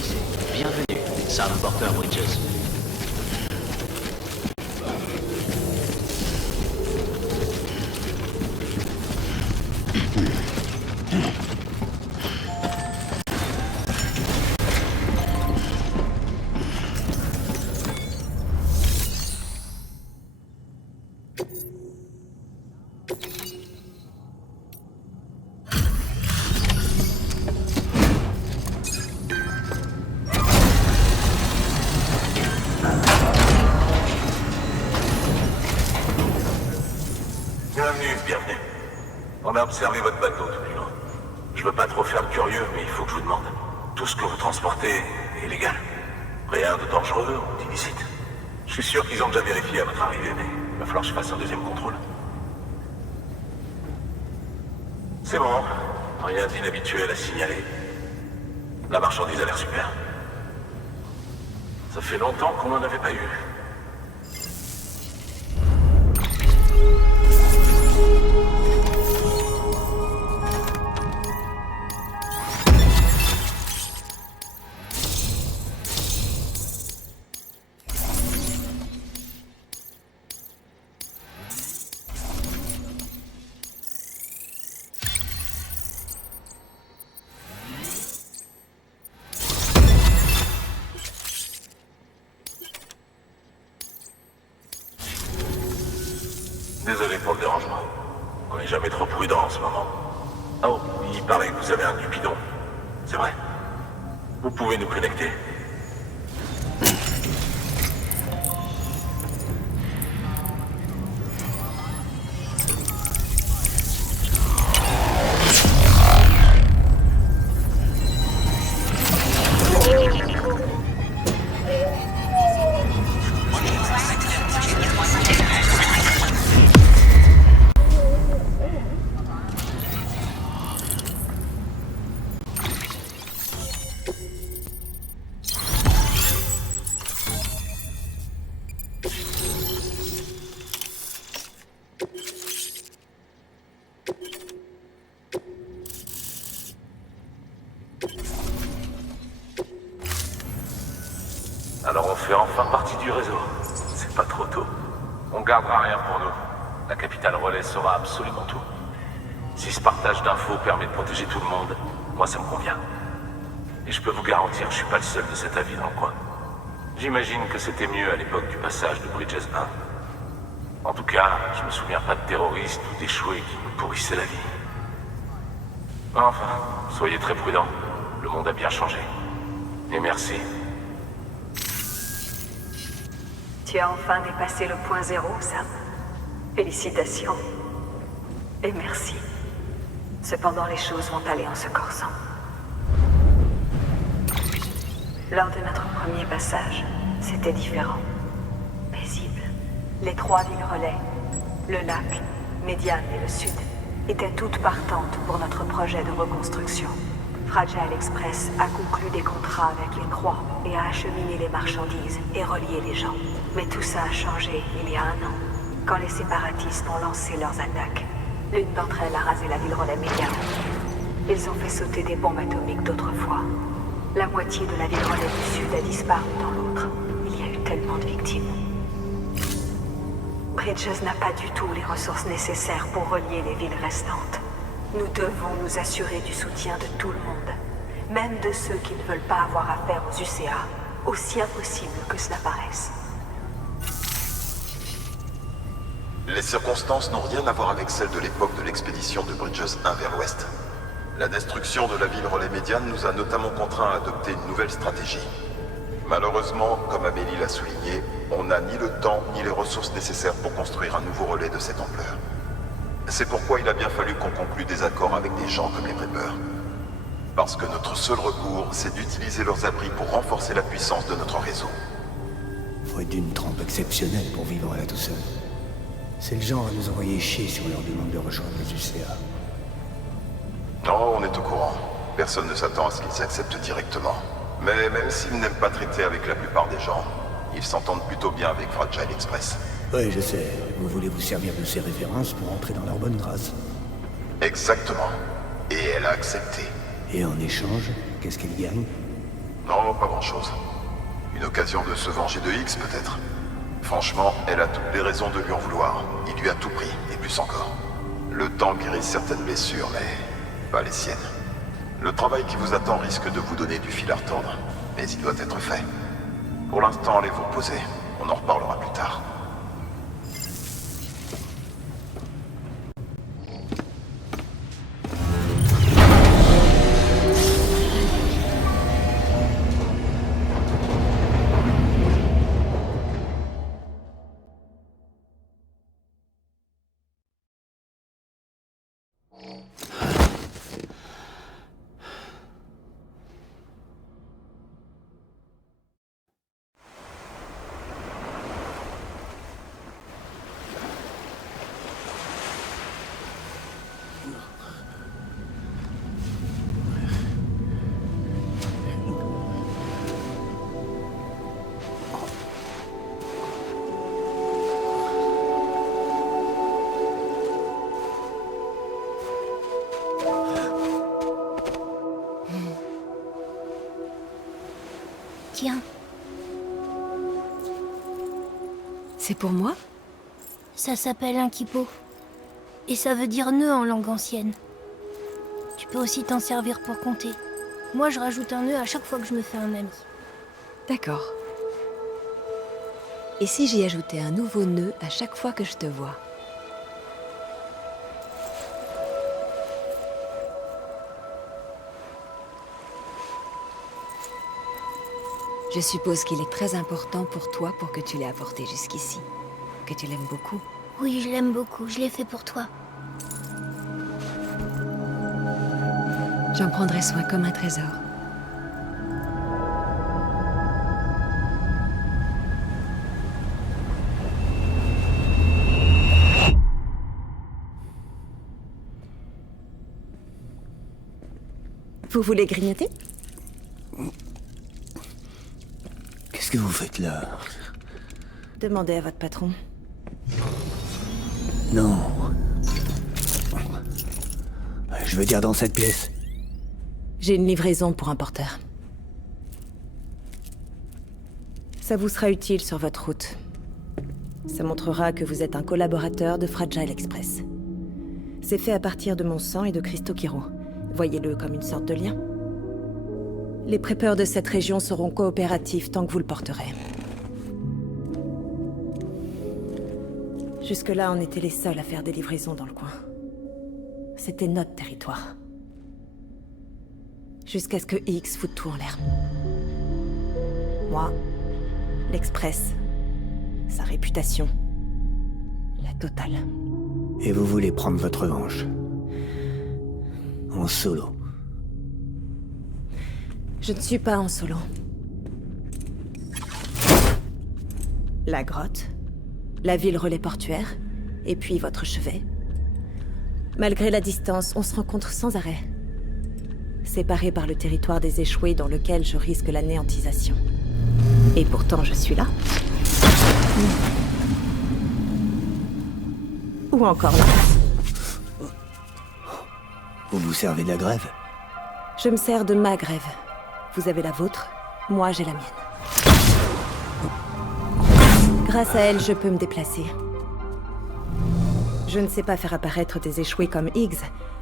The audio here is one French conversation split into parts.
autorisé. Bienvenue, Sam Porter Bridges. Bienvenue. On a observé votre bateau depuis loin. Je veux pas trop faire le curieux, mais il faut que je vous demande. Tout ce que vous transportez est légal. Rien de dangereux ou d'illicite. Je suis sûr qu'ils ont déjà vérifié à votre arrivée, mais il va falloir que je fasse un deuxième contrôle. C'est bon. Rien d'inhabituel à signaler. La marchandise a l'air super. Ça fait longtemps qu'on n'en avait pas eu. Désolé pour le dérangement. On n'est jamais trop prudent en ce moment. Oh, il paraît que vous avez un Cupidon. C'est vrai. Vous pouvez nous connecter. Alors on fait enfin partie du réseau. C'est pas trop tôt. On gardera rien pour nous. La capitale Relais saura absolument tout. Si ce partage d'infos permet de protéger tout le monde, moi ça me convient. Et je peux vous garantir que je suis pas le seul de cet avis dans le coin. J'imagine que c'était mieux à l'époque du passage de Bridges 1. En tout cas, je me souviens pas de terroristes ou d'échoués qui nous pourrissaient la vie. Enfin, soyez très prudents. Le monde a bien changé. Et merci. Tu as enfin dépassé le point zéro, Sam. Félicitations. Et merci. Cependant, les choses vont aller en se corsant. Lors de notre premier passage, c'était différent. Paisible. Les trois villes relais, le lac, Médiane et le sud, étaient toutes partantes pour notre projet de reconstruction. Fragile Express a conclu des contrats avec les trois et a acheminé les marchandises et relié les gens. Mais tout ça a changé il y a 1 an, quand les séparatistes ont lancé leurs attaques. L'une d'entre elles a rasé la ville relais Médiane. Ils ont fait sauter des bombes atomiques d'autrefois. La moitié de la ville relais du sud a disparu dans l'autre. Il y a eu tellement de victimes. Bridges n'a pas du tout les ressources nécessaires pour relier les villes restantes. Nous devons nous assurer du soutien de tout le monde, même de ceux qui ne veulent pas avoir affaire aux UCA, aussi impossible que cela paraisse. Les circonstances n'ont rien à voir avec celles de l'époque de l'expédition de Bridges 1 vers l'ouest. La destruction de la ville relais Médiane nous a notamment contraints à adopter une nouvelle stratégie. Malheureusement, comme Amélie l'a souligné, on n'a ni le temps ni les ressources nécessaires pour construire un nouveau relais de cette ampleur. C'est pourquoi il a bien fallu qu'on conclue des accords avec des gens comme les Preppers. Parce que notre seul recours, c'est d'utiliser leurs abris pour renforcer la puissance de notre réseau. Faut être d'une trempe exceptionnelle pour vivre à la douceur. C'est le genre à nous envoyer chier si on leur demande de rejoindre les UCA. Non, on est au courant. Personne ne s'attend à ce qu'ils acceptent directement. Mais même s'ils n'aiment pas traiter avec la plupart des gens, ils s'entendent plutôt bien avec Fragile Express. Oui, je sais. Vous voulez vous servir de ces références pour entrer dans leur bonne grâce. Exactement. Et elle a accepté. Et en échange, qu'est-ce qu'elle gagne? Non, pas grand-chose. Une occasion de se venger de X, peut-être. Franchement, elle a toutes les raisons de lui en vouloir. Il lui a tout pris, et plus encore. Le temps guérit certaines blessures, mais pas les siennes. Le travail qui vous attend risque de vous donner du fil à retordre, mais il doit être fait. Pour l'instant, allez vous reposer. On en reparlera plus tard. Tiens. C'est pour moi? Ça s'appelle un kippo. Et ça veut dire nœud en langue ancienne. Tu peux aussi t'en servir pour compter. Moi, je rajoute un nœud à chaque fois que je me fais un ami. D'accord. Et si j'y ajoutais un nouveau nœud à chaque fois que je te vois? Je suppose qu'il est très important pour toi pour que tu l'aies apporté jusqu'ici. Que tu l'aimes beaucoup. Oui, je l'aime beaucoup. Je l'ai fait pour toi. J'en prendrai soin comme un trésor. Vous voulez grignoter? Qu'est-ce que vous faites là? Demandez à votre patron. Non. Je veux dire dans cette pièce. J'ai une livraison pour un porteur. Ça vous sera utile sur votre route. Ça montrera que vous êtes un collaborateur de Fragile Express. C'est fait à partir de mon sang et de cristaux Kiro. Voyez-le comme une sorte de lien. Les préppeurs de cette région seront coopératifs tant que vous le porterez. Jusque-là, on était les seuls à faire des livraisons dans le coin. C'était notre territoire. Jusqu'à ce que X foute tout en l'air. Moi, l'Express, sa réputation, la totale. Et vous voulez prendre votre revanche. En solo. Je ne suis pas en solo. La grotte, la ville relais portuaire, et puis votre chevet. Malgré la distance, on se rencontre sans arrêt. Séparés par le territoire des échoués dans lequel je risque l'anéantisation. Et pourtant, je suis là. Ou encore là. Vous vous servez de la grève? Je me sers de ma grève. Vous avez la vôtre, moi j'ai la mienne. Grâce à elle, je peux me déplacer. Je ne sais pas faire apparaître des échoués comme Higgs,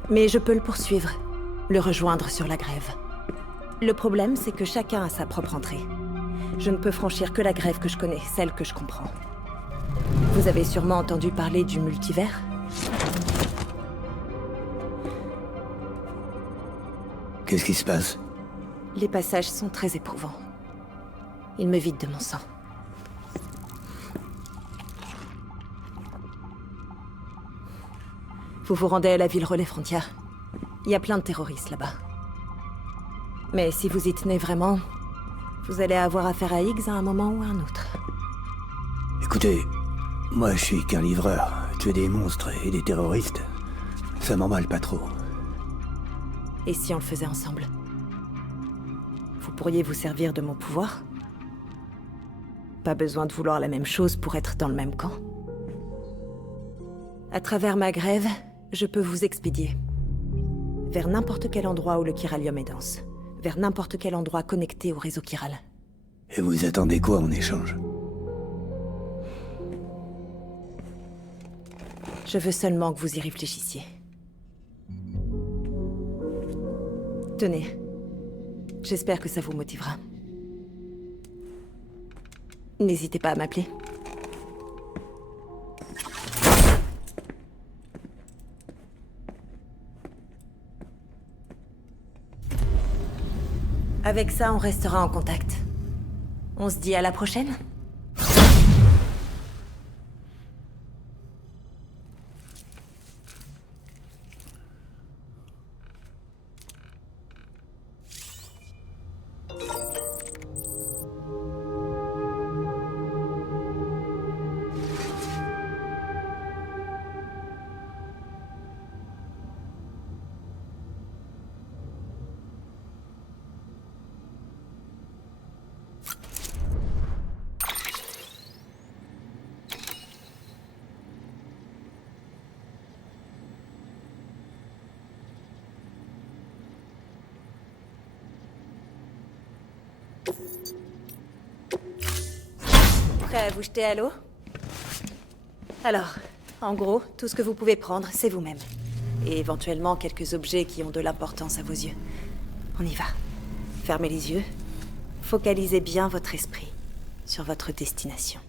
mais je peux le poursuivre, le rejoindre sur la grève. Le problème, c'est que chacun a sa propre entrée. Je ne peux franchir que la grève que je connais, celle que je comprends. Vous avez sûrement entendu parler du multivers? Qu'est-ce qui se passe? Les passages sont très éprouvants. Ils me vident de mon sang. Vous vous rendez à la ville relais frontière. Il y a plein de terroristes là-bas. Mais si vous y tenez vraiment, vous allez avoir affaire à Higgs à un moment ou à un autre. Écoutez, moi je suis qu'un livreur. Tuer des monstres et des terroristes, ça m'emballe pas trop. Et si on le faisait ensemble? Vous pourriez vous servir de mon pouvoir? Pas besoin de vouloir la même chose pour être dans le même camp. À travers ma grève, je peux vous expédier. Vers n'importe quel endroit où le chiralium est dense. vers n'importe quel endroit connecté au réseau chiral. Et vous attendez quoi en échange? Je veux seulement que vous y réfléchissiez. Tenez. J'espère que ça vous motivera. N'hésitez pas à m'appeler. Avec ça, on restera en contact. On se dit à la prochaine? Prêt à vous jeter à l'eau? Alors, en gros, tout ce que vous pouvez prendre, c'est vous-même. Et éventuellement quelques objets qui ont de l'importance à vos yeux. On y va. Fermez les yeux. Focalisez bien votre esprit sur votre destination.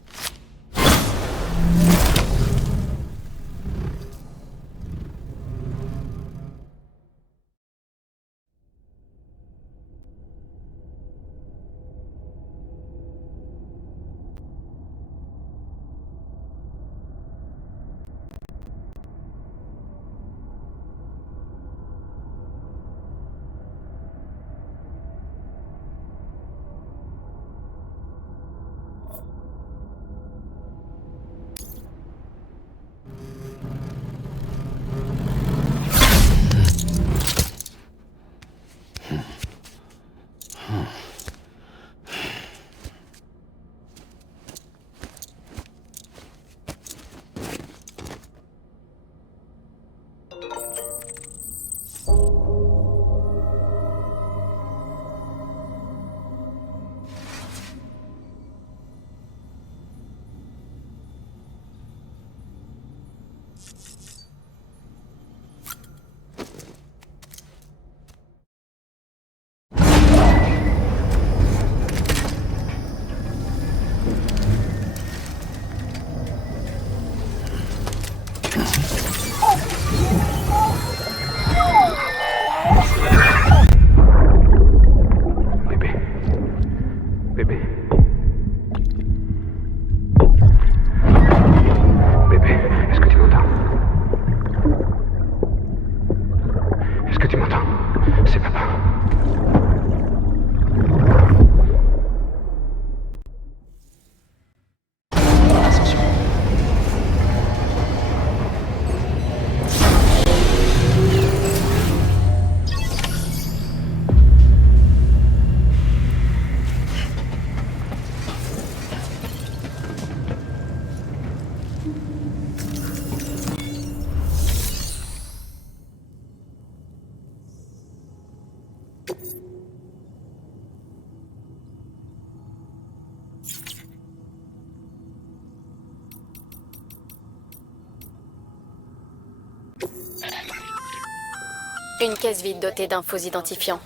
Une caisse vide dotée d'infos identifiants.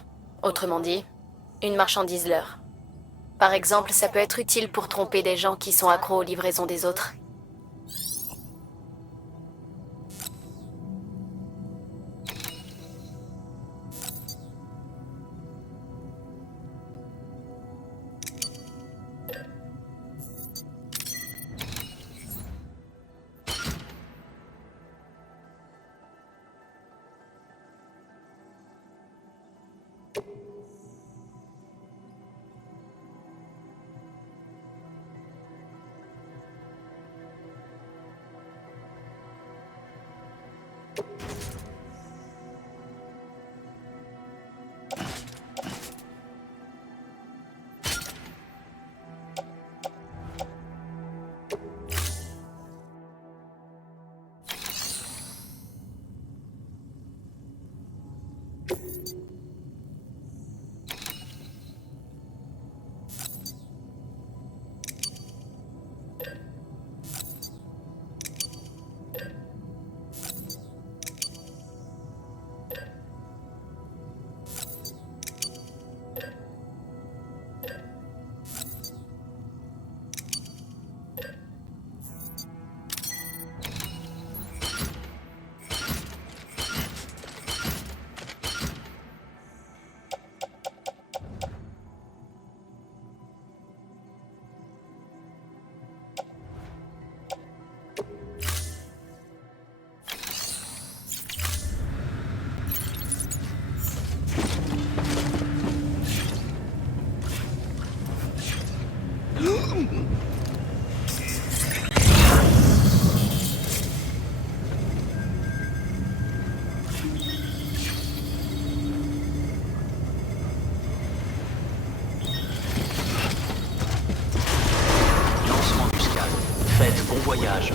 Autrement dit, une marchandise leurre. Par exemple, ça peut être utile pour tromper des gens qui sont accros aux livraisons des autres. Lancement d'escale. Faites bon voyage.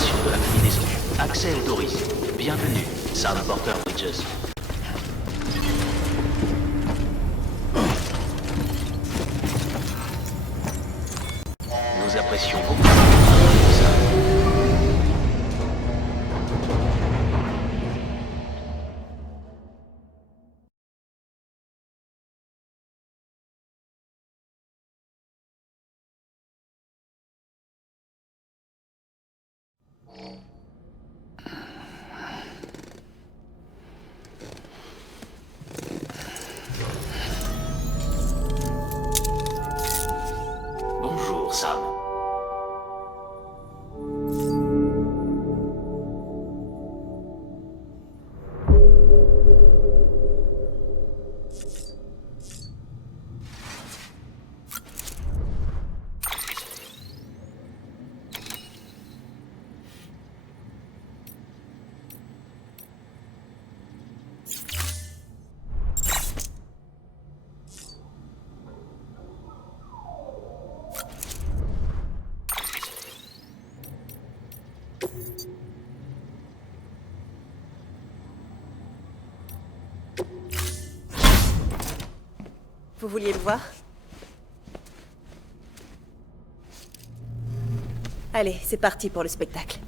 De la combinaison. Axel Doris. Bienvenue, Sam Porter Bridges. Nous apprécions beaucoup ça. Bonjour, Sam. Vous vouliez me voir? Allez, c'est parti pour le spectacle.